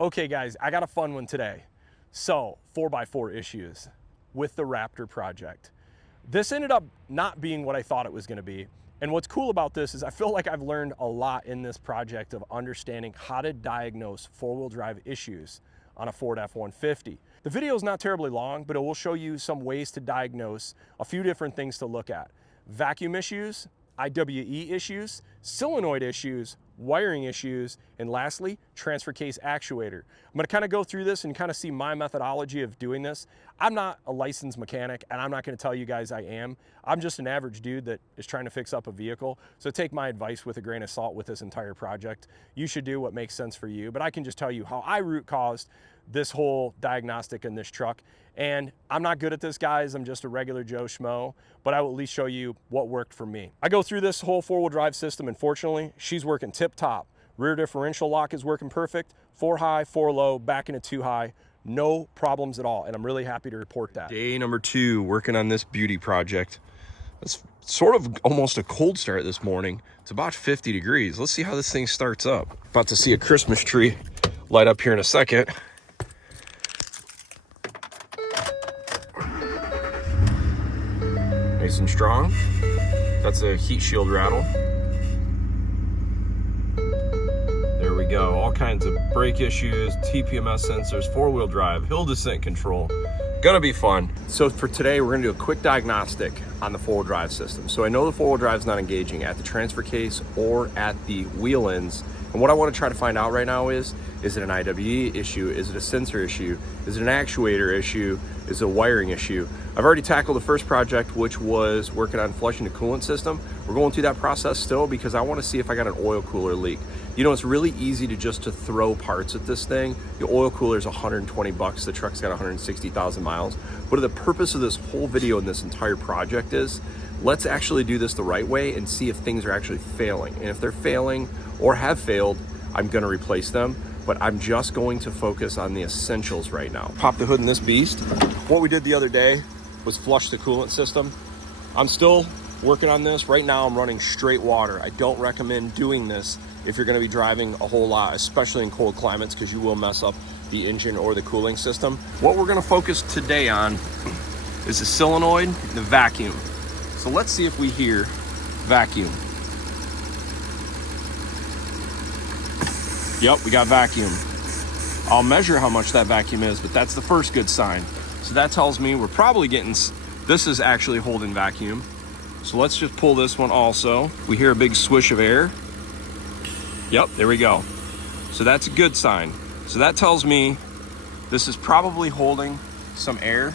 Okay guys, I got a fun one today. So 4x4 issues with the Raptor project. This ended up not being what I thought it was gonna be. And what's cool about this is I feel like I've learned a lot in this project of understanding how to diagnose four-wheel drive issues on a Ford F-150. The video is not terribly long, but it will show you some ways to diagnose a few different things to look at. Vacuum issues, IWE issues, solenoid issues, wiring issues, and lastly, transfer case actuator. I'm gonna kind of go through this and kind of see my methodology of doing this. I'm not a licensed mechanic, and I'm not gonna tell you guys I am. I'm just an average dude that is trying to fix up a vehicle. So take my advice with a grain of salt with this entire project. You should do what makes sense for you, but I can just tell you how I root caused this whole diagnostic in this truck. And I'm not good at this, guys. I'm just a regular Joe Schmo, but I will at least show you what worked for me. I go through this whole four-wheel drive system, and fortunately, she's working tip-top. Rear differential lock is working perfect. 4 high, 4 low, back into 2 high. No problems at all, and I'm really happy to report that. Day number 2, working on this beauty project. It's sort of almost a cold start this morning. It's about 50 degrees. Let's see how this thing starts up. About to see a Christmas tree light up here in a second. Nice and strong. That's a heat shield rattle. There we go. All kinds of brake issues, TPMS sensors, 4-wheel drive, hill descent control. Gonna be fun. So for today, we're gonna do a quick diagnostic on the 4-wheel drive system. So I know the 4-wheel drive is not engaging at the transfer case or at the wheel ends. And what I want to try to find out right now is it an IWE issue? Is it a sensor issue? Is it an actuator issue? Is it a wiring issue? I've already tackled the first project, which was working on flushing the coolant system. We're going through that process still because I want to see if I got an oil cooler leak. You know, it's really easy to throw parts at this thing. The oil cooler is 120 bucks. The truck's got 160,000 miles. But the purpose of this whole video and this entire project is let's actually do this the right way and see if things are actually failing. And if they're failing or have failed, I'm gonna replace them, but I'm just going to focus on the essentials right now. Pop the hood in this beast. What we did the other day was flush the coolant system. I'm still working on this. Right now I'm running straight water. I don't recommend doing this if you're gonna be driving a whole lot, especially in cold climates, because you will mess up the engine or the cooling system. What we're gonna focus today on is the solenoid, the vacuum. So let's see if we hear vacuum. Yep, we got vacuum. I'll measure how much that vacuum is, but that's the first good sign. So that tells me we're probably getting, this is actually holding vacuum. So let's just pull this one also. We hear a big swish of air. Yep, there we go. So that's a good sign. So that tells me this is probably holding some air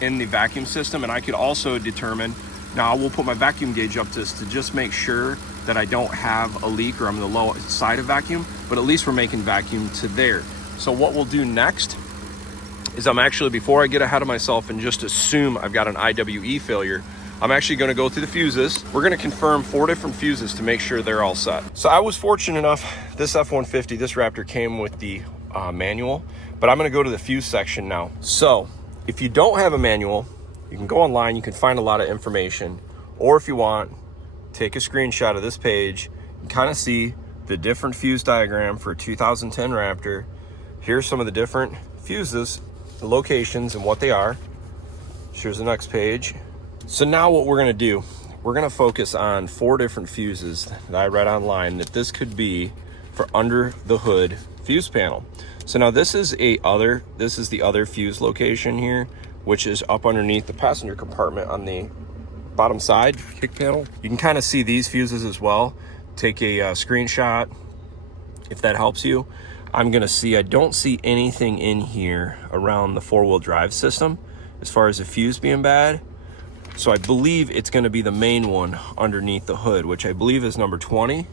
in the vacuum system, and I could also determine, now I will put my vacuum gauge up to just make sure that I don't have a leak or I'm the low side of vacuum, but at least we're making vacuum to there. So what we'll do next is I'm actually, before I get ahead of myself and just assume I've got an IWE failure, I'm actually gonna go through the fuses. We're gonna confirm 4 different fuses to make sure they're all set. So I was fortunate enough, this F-150, this Raptor came with the manual, but I'm gonna go to the fuse section now. So if you don't have a manual, you can go online, you can find a lot of information, or if you want, take a screenshot of this page and kind of see the different fuse diagram for a 2010 Raptor. Here's some of the different fuses, the locations and what they are. Here's the next page. So now what we're gonna do, we're gonna focus on 4 different fuses that I read online that this could be for under the hood fuse panel. So now this is the other fuse location here, which is up underneath the passenger compartment on the bottom side kick panel. You can kind of see these fuses as well. Take a screenshot if that helps you. I'm gonna see, I don't see anything in here around the 4-wheel drive system as far as the fuse being bad. So I believe it's gonna be the main one underneath the hood, which I believe is number 20.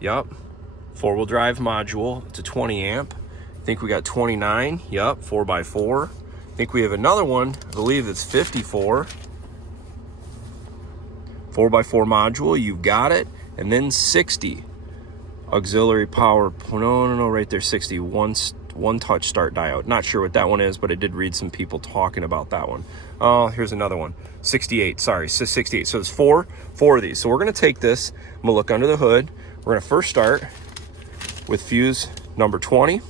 Yep, 4-wheel drive module, it's a 20 amp. I think we got 29, yep, 4x4. I think we have another one, I believe it's 54. 4x4 module, you've got it. And then 60 auxiliary power, no, right there, 60, one touch start diode. Not sure what that one is, but I did read some people talking about that one. Oh, here's another one, 68, sorry, 68. So there's four of these. So we're gonna take this, I'm gonna look under the hood. We're gonna first start with fuse number 20,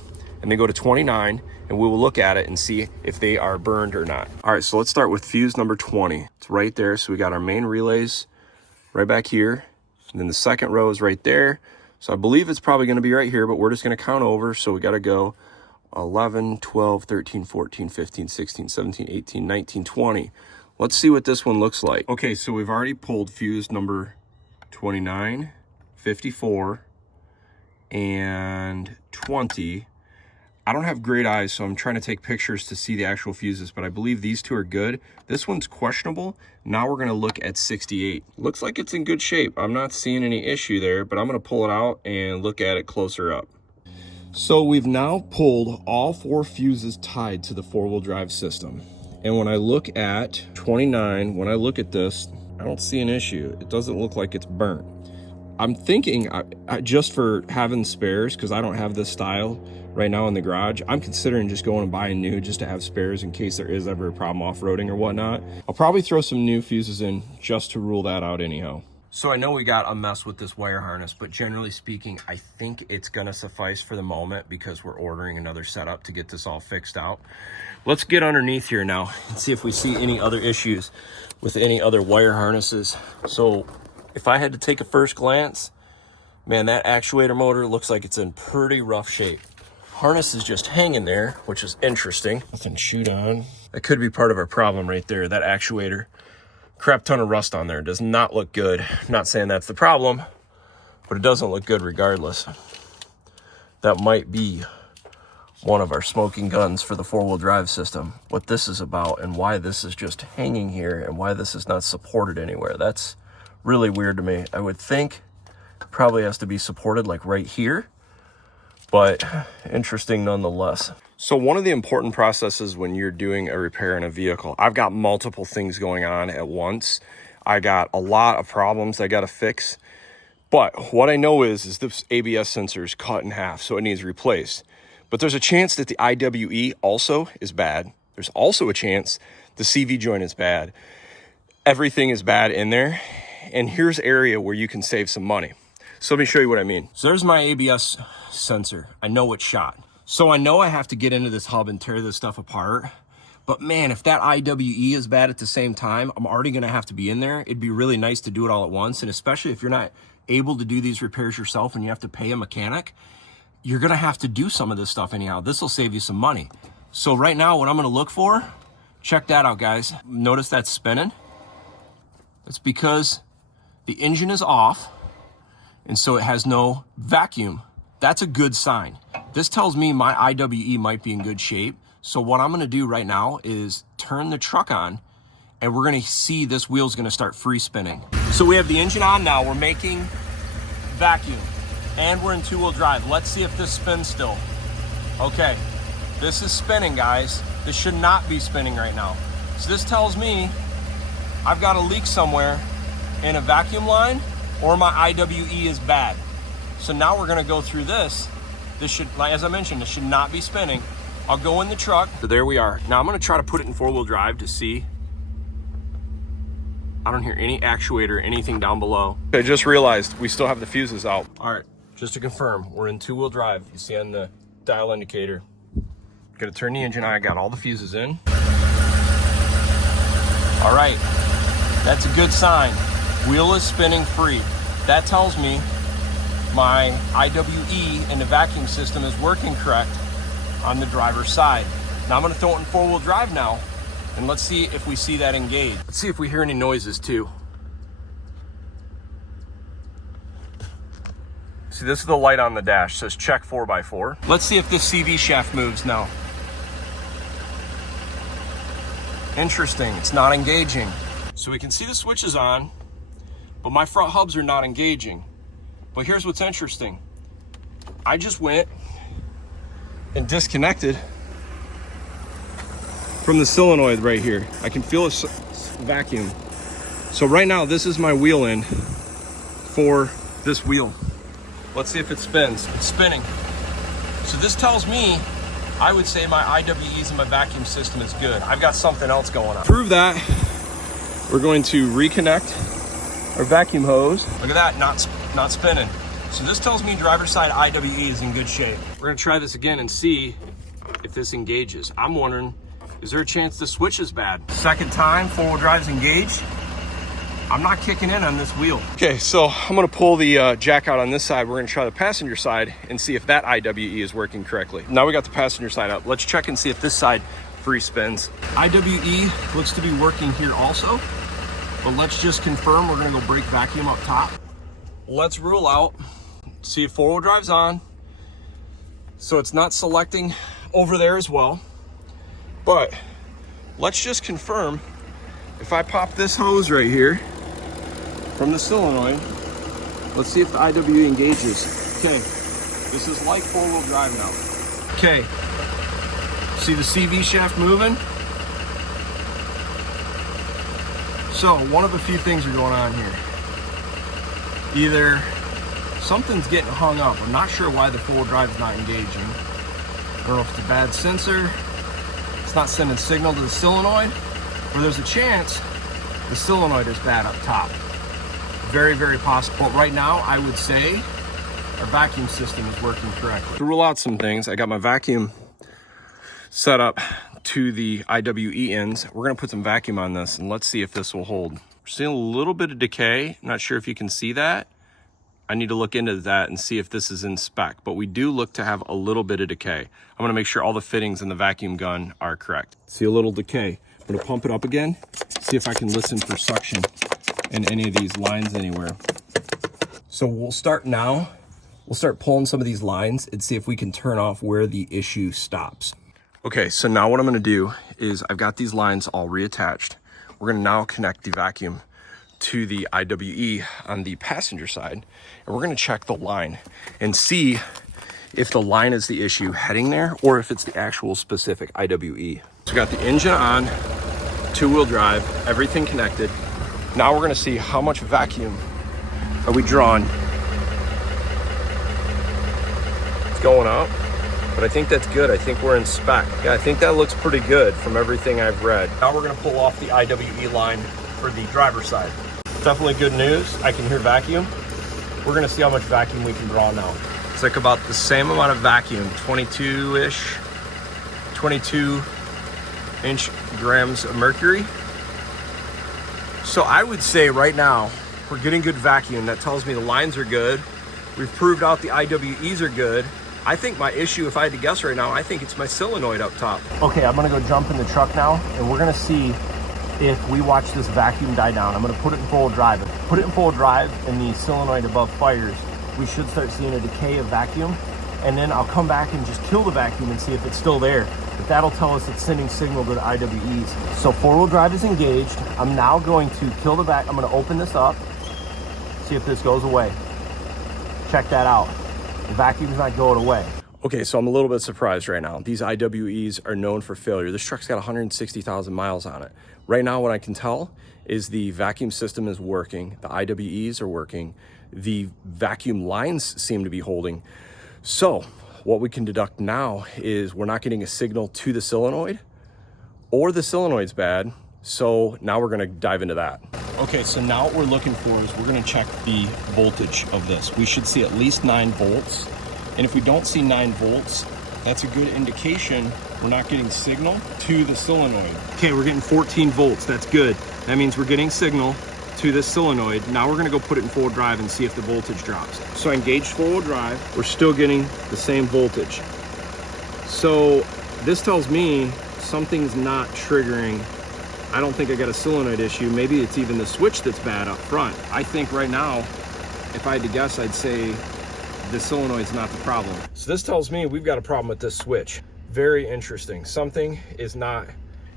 and then go to 29, and we will look at it and see if they are burned or not. All right, so let's start with fuse number 20. It's right there. So we got our main relays right back here, and then the second row is right there. So I believe it's probably going to be right here, but we're just going to count over. So we got to go 11, 12, 13, 14, 15, 16, 17, 18, 19, 20. Let's see what this one looks like. Okay, so we've already pulled fuse number 29, 54, and 20. I don't have great eyes, so I'm trying to take pictures to see the actual fuses, but I believe these two are good. This one's questionable. Now we're gonna look at 68. Looks like it's in good shape. I'm not seeing any issue there, but I'm gonna pull it out and look at it closer up. So we've now pulled all 4 fuses tied to the 4-wheel drive system. And when I look at 29, when I look at this, I don't see an issue. It doesn't look like it's burnt. I'm thinking just for having spares, because I don't have this style right now in the garage, I'm considering just going and buying new just to have spares in case there is ever a problem off-roading or whatnot. I'll probably throw some new fuses in just to rule that out anyhow. So I know we got a mess with this wire harness, but generally speaking, I think it's gonna suffice for the moment because we're ordering another setup to get this all fixed out. Let's get underneath here now and see if we see any other issues with any other wire harnesses. So if I had to take a first glance, man, that actuator motor looks like it's in pretty rough shape. Harness is just hanging there, which is interesting. Nothing chewed on. That could be part of our problem right there, that actuator. Crap ton of rust on there. Does not look good. I'm not saying that's the problem, but it doesn't look good regardless. That might be one of our smoking guns for the 4-wheel drive system. What this is about and why this is just hanging here and why this is not supported anywhere. That's really weird to me. I would think it probably has to be supported like right here, but interesting nonetheless. So one of the important processes when you're doing a repair in a vehicle, I've got multiple things going on at once. I got a lot of problems I got to fix. But what I know is this ABS sensor is cut in half, so it needs replaced. But there's a chance that the IWE also is bad. There's also a chance the CV joint is bad. Everything is bad in there. And here's an area where you can save some money. So let me show you what I mean. So there's my ABS sensor. I know it's shot. So I know I have to get into this hub and tear this stuff apart. But man, if that IWE is bad at the same time, I'm already gonna have to be in there. It'd be really nice to do it all at once. And especially if you're not able to do these repairs yourself and you have to pay a mechanic, you're gonna have to do some of this stuff anyhow. This will save you some money. So right now, what I'm gonna look for, check that out, guys. Notice that's spinning. It's because the engine is off, and so it has no vacuum. That's a good sign. This tells me my IWE might be in good shape. So what I'm gonna do right now is turn the truck on, and we're gonna see this wheel's gonna start free spinning. So we have the engine on now, we're making vacuum, and we're in 2-wheel drive. Let's see if this spins still. Okay, this is spinning, guys. This should not be spinning right now. So this tells me I've got a leak somewhere in a vacuum line, or my IWE is bad. So now we're gonna go through this. This should, like as I mentioned, this should not be spinning. I'll go in the truck. So there we are. Now I'm gonna try to put it in 4-wheel drive to see. I don't hear any actuator, anything down below. I just realized we still have the fuses out. All right, just to confirm, we're in 2-wheel drive. You see on the dial indicator. Gonna turn the engine on, I got all the fuses in. All right, that's a good sign. Wheel is spinning free. That tells me my IWE and the vacuum system is working correct on the driver's side. Now I'm gonna throw it in 4-wheel drive now, and let's see if we see that engage. Let's see if we hear any noises too. See, this is the light on the dash. It says check 4x4. Let's see if this CV shaft moves now. Interesting, it's not engaging. So we can see the switch is on, but my front hubs are not engaging. But here's what's interesting. I just went and disconnected from the solenoid right here. I can feel a vacuum. So right now, this is my wheel end for this wheel. Let's see if it spins. It's spinning. So this tells me, I would say my IWEs and my vacuum system is good. I've got something else going on. To prove that, we're going to reconnect our vacuum hose. Look at that, not spinning. So this tells me driver's side IWE is in good shape. We're gonna try this again and see if this engages. I'm wondering, is there a chance the switch is bad? Second time, four-wheel drive's engaged. I'm not kicking in on this wheel. Okay, so I'm gonna pull the jack out on this side. We're gonna try the passenger side and see if that IWE is working correctly. Now we got the passenger side up. Let's check and see if this side free spins. IWE looks to be working here also, but let's just confirm. We're gonna go brake vacuum up top. Let's rule out, see if four-wheel drive's on. So it's not selecting over there as well, but let's just confirm. If I pop this hose right here from the solenoid, let's see if the IWE engages. Okay, this is like four-wheel drive now. Okay, see the CV shaft moving? So one of a few things are going on here. Either something's getting hung up. I'm not sure why the four-wheel drive is not engaging. I don't know if it's a bad sensor, it's not sending signal to the solenoid, or there's a chance the solenoid is bad up top. Very, very possible. But right now, I would say our vacuum system is working correctly. To rule out some things, I got my vacuum set up to the IWE ends. We're gonna put some vacuum on this and let's see if this will hold. We're seeing a little bit of decay. I'm not sure if you can see that. I need to look into that and see if this is in spec, but we do look to have a little bit of decay. I'm gonna make sure all the fittings in the vacuum gun are correct. See a little decay. I'm gonna pump it up again, see if I can listen for suction in any of these lines anywhere. So we'll start now. We'll start pulling some of these lines and see if we can turn off where the issue stops. Okay, so now what I'm gonna do is I've got these lines all reattached. We're gonna now connect the vacuum to the IWE on the passenger side, and we're gonna check the line and see if the line is the issue heading there or if it's the actual specific IWE. So we got the engine on, two-wheel drive, everything connected. Now we're gonna see how much vacuum are we drawing. It's going up, but I think that's good. I think we're in spec. Yeah, I think that looks pretty good from everything I've read. Now we're gonna pull off the IWE line for the driver's side. Definitely good news. I can hear vacuum. We're gonna see how much vacuum we can draw now. It's like about the same amount of vacuum, 22-ish, 22-inch grams of mercury. So I would say right now, we're getting good vacuum. That tells me the lines are good. We've proved out the IWEs are good. I think my issue, if I had to guess right now, I think it's my solenoid up top. Okay, I'm gonna go jump in the truck now, and we're gonna see if we watch this vacuum die down. I'm gonna put it in four-wheel drive. If we put it in four-wheel drive and the solenoid above fires, we should start seeing a decay of vacuum. And then I'll come back and just kill the vacuum and see if it's still there. But that'll tell us it's sending signal to the IWEs. So four-wheel drive is engaged. I'm now going to kill the vacuum. I'm gonna open this up, see if this goes away. Check that out. The vacuum's not going away. Okay, so I'm a little bit surprised right now. These IWEs are known for failure. This truck's got 160,000 miles on it. Right now, what I can tell is the vacuum system is working. The IWEs are working. The vacuum lines seem to be holding. So what we can deduct now is we're not getting a signal to the solenoid, or the solenoid's bad. So now we're gonna dive into that. Okay, so now what we're looking for is we're gonna check the voltage of this. We should see at least 9 volts. And if we don't see 9 volts, that's a good indication we're not getting signal to the solenoid. Okay, we're getting 14 volts, that's good. That means we're getting signal to this solenoid. Now we're gonna go put it in full drive and see if the voltage drops. So I engaged full drive, we're still getting the same voltage. So this tells me something's not triggering. I don't think I got a solenoid issue. Maybe it's even the switch that's bad up front. I think right now, if I had to guess, I'd say the solenoid's not the problem. So this tells me we've got a problem with this switch. Very interesting. Something is not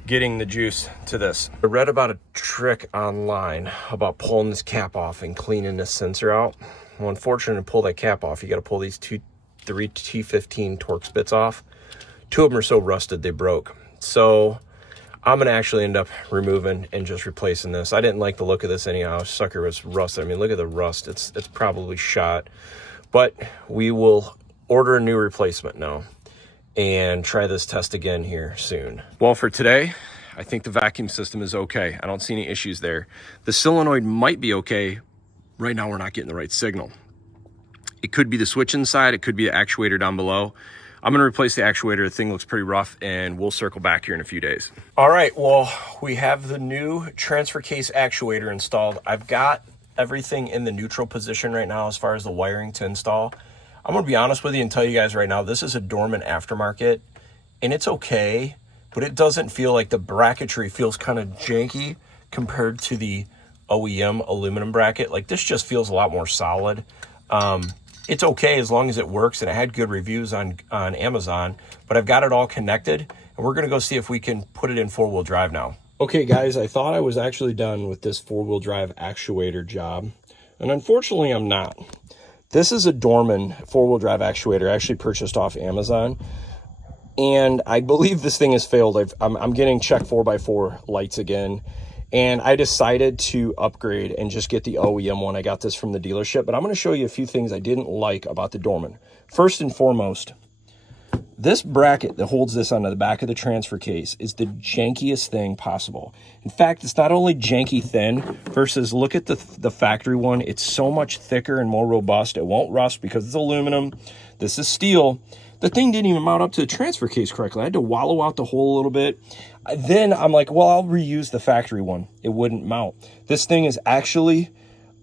getting the juice to this. I read about a trick online about pulling this cap off and cleaning this sensor out. Well, unfortunately, to pull that cap off, you got to pull these 3 T15 Torx bits off. 2 of them are so rusted they broke. So I'm gonna actually end up removing and just replacing this. I didn't like the look of this anyhow. Sucker was rusted. I mean, look at the rust. It's probably shot. But we will order a new replacement now and try this test again here soon. Well, for today, I think the vacuum system is okay. I don't see any issues there. The solenoid might be okay. Right now, we're not getting the right signal. It could be the switch inside, it could be the actuator down below. I'm gonna replace the actuator. The thing looks pretty rough, and we'll circle back here in a few days. All right, well, we have the new transfer case actuator installed. I've got everything in the neutral position right now as far as the wiring to install. I'm gonna be honest with you and tell you guys right now, this is a dormant aftermarket, and it's okay, but it doesn't feel like the bracketry feels kind of janky compared to the OEM aluminum bracket. Like, this just feels a lot more solid. It's okay as long as it works, and it had good reviews on Amazon, but I've got it all connected, and we're gonna go see if we can put it in four-wheel drive now. Okay guys, I thought I was actually done with this four-wheel drive actuator job, and unfortunately I'm not. This is a Dorman four-wheel drive actuator I actually purchased off Amazon, and I believe this thing has failed. I'm getting check 4x4 lights again, and I decided to upgrade and just get the OEM one. I got this from the dealership, but I'm going to show you a few things I didn't like about the Dorman. First and foremost, this bracket that holds this onto the back of the transfer case is the jankiest thing possible. In fact, it's not only janky thin versus, look at the factory one. It's so much thicker and more robust. It won't rust because it's aluminum. This is steel. The thing didn't even mount up to the transfer case correctly. I had to wallow out the hole a little bit. Then I'm like, well, I'll reuse the factory one. It wouldn't mount. This thing is actually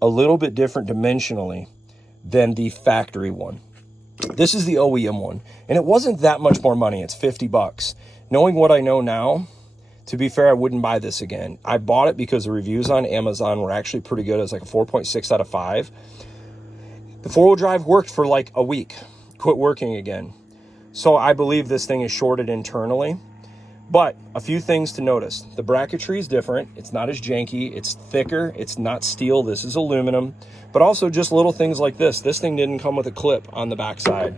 a little bit different dimensionally than the factory one. This is the OEM one, and it wasn't that much more money. It's 50 bucks. Knowing what I know now, to be fair, I wouldn't buy this again. I bought it because the reviews on Amazon were actually pretty good. It was like a 4.6 out of 5. The four-wheel drive worked for like a week, quit working again. So I believe this thing is shorted internally. But a few things to notice. The bracketry is different. It's not as janky. It's thicker. It's not steel. This is aluminum. But also just little things like this. This thing didn't come with a clip on the backside.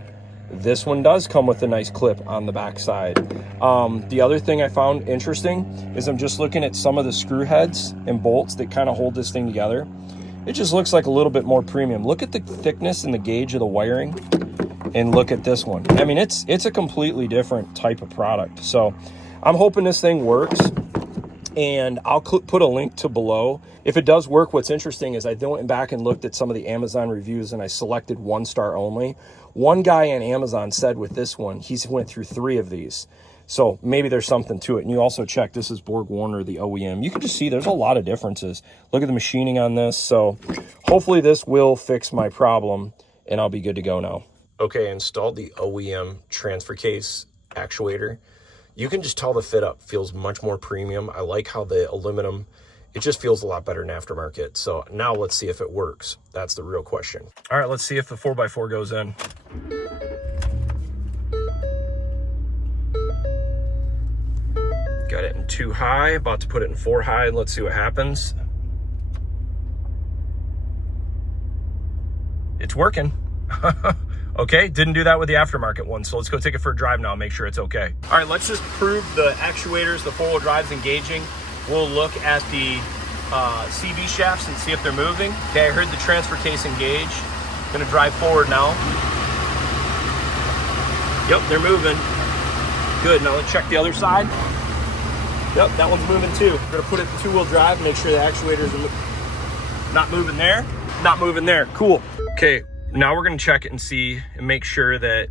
This one does come with a nice clip on the backside. The other thing I found interesting is I'm just looking at some of the screw heads and bolts that kind of hold this thing together. It just looks like a little bit more premium. Look at the thickness and the gauge of the wiring, and look at this one. I mean, it's a completely different type of product. So I'm hoping this thing works, and I'll put a link to below. If it does work, what's interesting is I went back and looked at some of the Amazon reviews, and I selected 1-star only. One guy on Amazon said with this one, he went through 3 of these. So maybe there's something to it. And you also check, this is Borg Warner, the OEM. You can just see there's a lot of differences. Look at the machining on this. So hopefully this will fix my problem, and I'll be good to go now. Okay, I installed the OEM transfer case actuator. You can just tell the fit up feels much more premium. I like how the aluminum, it just feels a lot better in aftermarket. So now let's see if it works. That's the real question. All right, let's see if the 4x4 goes in. Got it in 2 high, about to put it in 4 high. Let's see what happens. It's working. Okay, didn't do that with the aftermarket one, so let's go take it for a drive now and make sure it's okay. All right, let's just prove the actuators, the four-wheel drive's engaging. We'll look at the CV shafts and see if they're moving. Okay, I heard the transfer case engage. Gonna drive forward now. Yep, they're moving. Good, now let's check the other side. Yep, that one's moving too. We're gonna put it in 2-wheel drive, make sure the actuators are not moving there, not moving there. Cool. Okay. Now we're gonna check it and see and make sure that,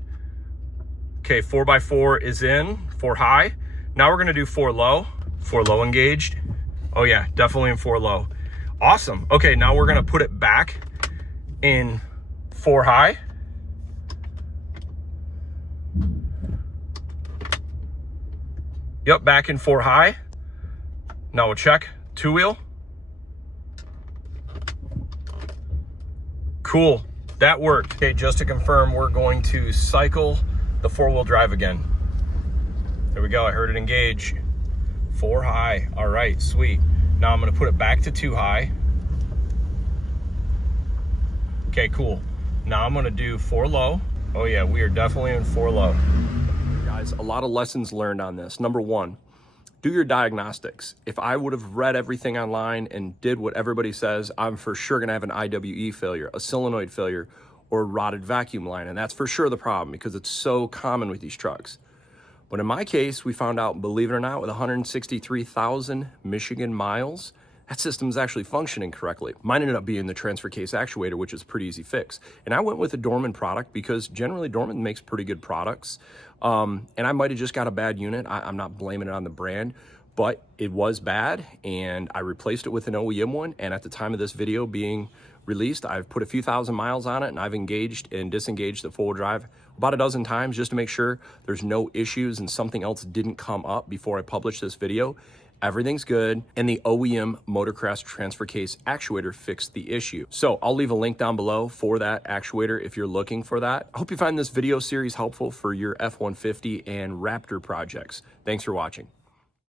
okay, 4x4 is in, 4 high. Now we're gonna do 4 low, 4 low engaged. Oh yeah, definitely in 4 low. Awesome. Okay, now we're gonna put it back in 4 high. Yep, back in 4 high. Now we'll check 2-wheel. Cool. That worked. Okay, just to confirm, we're going to cycle the 4-wheel drive again. There we go, I heard it engage. 4 high, all right, sweet. Now I'm gonna put it back to 2 high. Okay, cool. Now I'm gonna do 4 low. Oh yeah, we are definitely in 4 low. Guys, a lot of lessons learned on this. Number 1, do your diagnostics. If I would have read everything online and did what everybody says, I'm for sure gonna have an IWE failure, a solenoid failure, or a rotted vacuum line. And that's for sure the problem because it's so common with these trucks. But in my case, we found out, believe it or not, with 163,000 Michigan miles, that system is actually functioning correctly. Mine ended up being the transfer case actuator, which is a pretty easy fix. And I went with a Dorman product because generally Dorman makes pretty good products. And I might have just got a bad unit. I'm not blaming it on the brand, but it was bad, and I replaced it with an OEM one. And at the time of this video being released, I've put a few thousand miles on it, and I've engaged and disengaged the full drive about a dozen times just to make sure there's no issues and something else didn't come up before I publish this video. Everything's good, and the OEM Motorcraft transfer case actuator fixed the issue. So I'll leave a link down below for that actuator if you're looking for that. I hope you find this video series helpful for your F-150 and Raptor projects. Thanks for watching.